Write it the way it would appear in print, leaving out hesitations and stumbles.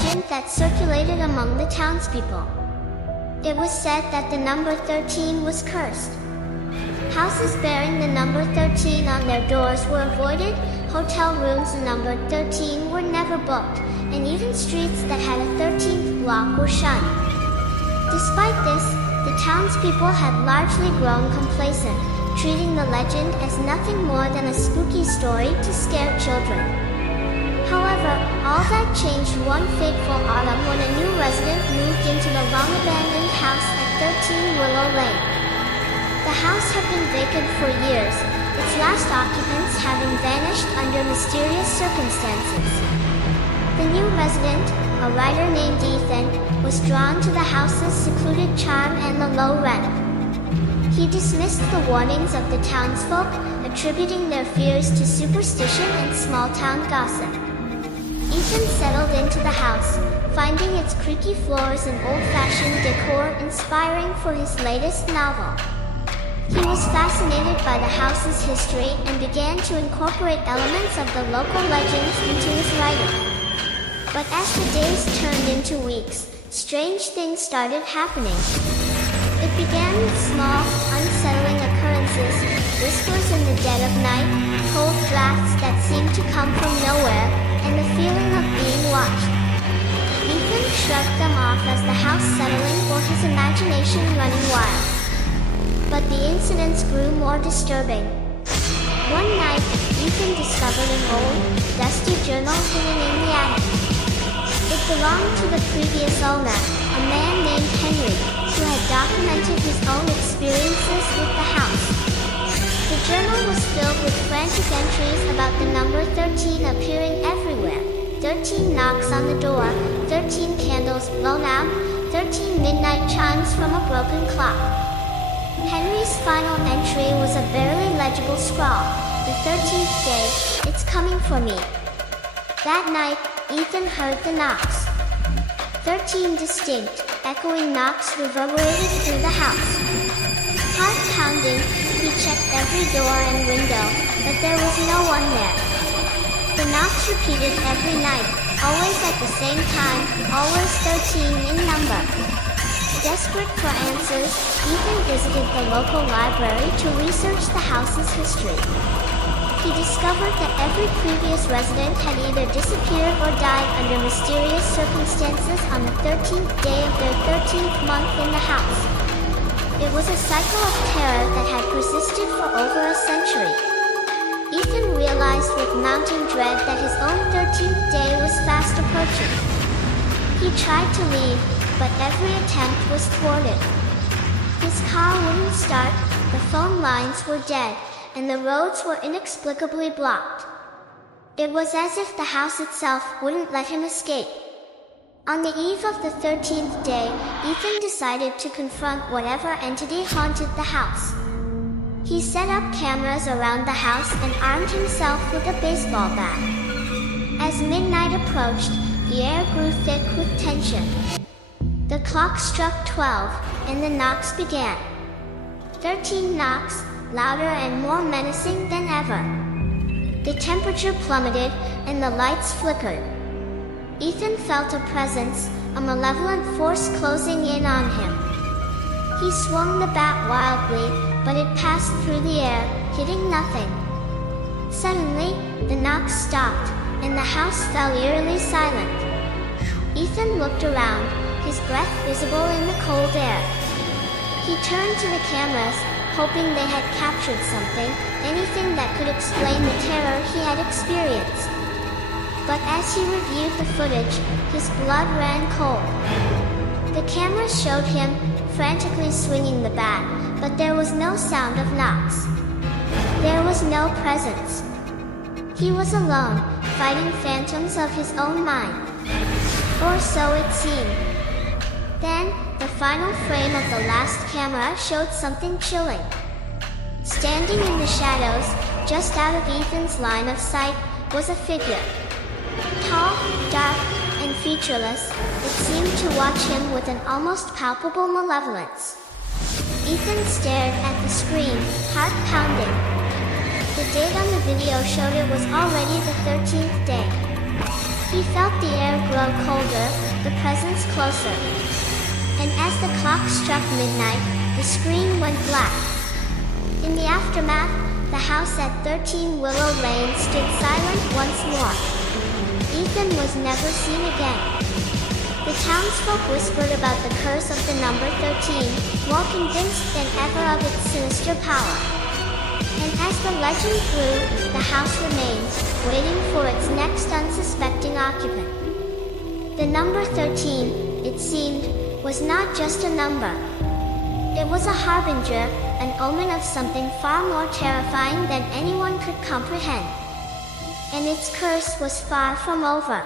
legend that circulated among the townspeople. It was said that the number 13 was cursed. Houses bearing the number 13 on their doors were avoided, hotel rooms numbered 13 were never booked, and even streets that had a 13th block were shunned. Despite this, the townspeople had largely grown complacent, treating the legend as nothing more than a spooky story to scare children. However, all that changed one fateful autumn when a new resident moved into the long-abandoned house at 13 Willow Lane. The house had been vacant for years, its last occupants having vanished under mysterious circumstances. The new resident, a writer named Ethan, was drawn to the house's secluded charm and the low rent. He dismissed the warnings of the townsfolk, attributing their fears to superstition and small-town gossip. Ethan settled into the house, finding its creaky floors and old-fashioned decor inspiring for his latest novel. He was fascinated by the house's history and began to incorporate elements of the local legends into his writing. But as the days turned into weeks, strange things started happening. It began with small, unsettling occurrences, whispers in the dead of night, cold drafts that seemed to come from nowhere, and the feeling of being watched. Ethan shrugged them off as the house settling or his imagination running wild. But the incidents grew more disturbing. One night, Ethan discovered an old, dusty journal hidden in the attic. It belonged to the previous owner, a man named Henry, who had documented his own experiences with the house. The journal was filled with frantic entries about the number 13 appearing everywhere, 13 knocks on the door, 13 candles blown out, 13 midnight chimes from a broken clock. Henry's final entry was a barely legible scrawl, the 13th day, it's coming for me. That night, Ethan heard the knocks. 13 distinct, echoing knocks reverberated through the house. Heart pounding, he checked every door and window, but there was no one there. The knocks repeated every night, always at the same time, always 13 in number. Desperate for answers, Ethan visited the local library to research the house's history. He discovered that every previous resident had either disappeared or died under mysterious circumstances on the 13th day of their 13th month in the house. It was a cycle of terror that had persisted for over a century. Ethan realized with mounting dread that his own 13th day was fast approaching. He tried to leave, but every attempt was thwarted. His car wouldn't start, the phone lines were dead, and the roads were inexplicably blocked. It was as if the house itself wouldn't let him escape. On the eve of the 13th day, Ethan decided to confront whatever entity haunted the house. He set up cameras around the house and armed himself with a baseball bat. As midnight approached, the air grew thick with tension. The clock struck 12, and the knocks began. 13 knocks, louder and more menacing than ever. The temperature plummeted, and the lights flickered. Ethan felt a presence, a malevolent force closing in on him. He swung the bat wildly, but it passed through the air, hitting nothing. Suddenly, the knocks stopped, and the house fell eerily silent. Ethan looked around, his breath visible in the cold air. He turned to the cameras, hoping they had captured something, anything that could explain the terror he had experienced. But as he reviewed the footage, his blood ran cold. The cameras showed him, frantically swinging the bat, but there was no sound of knocks. There was no presence. He was alone, fighting phantoms of his own mind. Or so it seemed. Then, the final frame of the last camera showed something chilling. Standing in the shadows, just out of Ethan's line of sight, was a figure. Tall, dark, and featureless, it seemed to watch him with an almost palpable malevolence. Ethan stared at the screen, heart pounding. The date on the video showed it was already the 13th day. He felt the air grow colder, the presence closer. And as the clock struck midnight, the screen went black. In the aftermath, the house at 13 Willow Lane stood silent once more. Ethan was never seen again. The townsfolk whispered about the curse of the number 13, more convinced than ever of its sinister power. And as the legend grew, the house remained, waiting for its next unsuspecting occupant. The number 13, it seemed, was not just a number. It was a harbinger, an omen of something far more terrifying than anyone could comprehend. And its curse was far from over.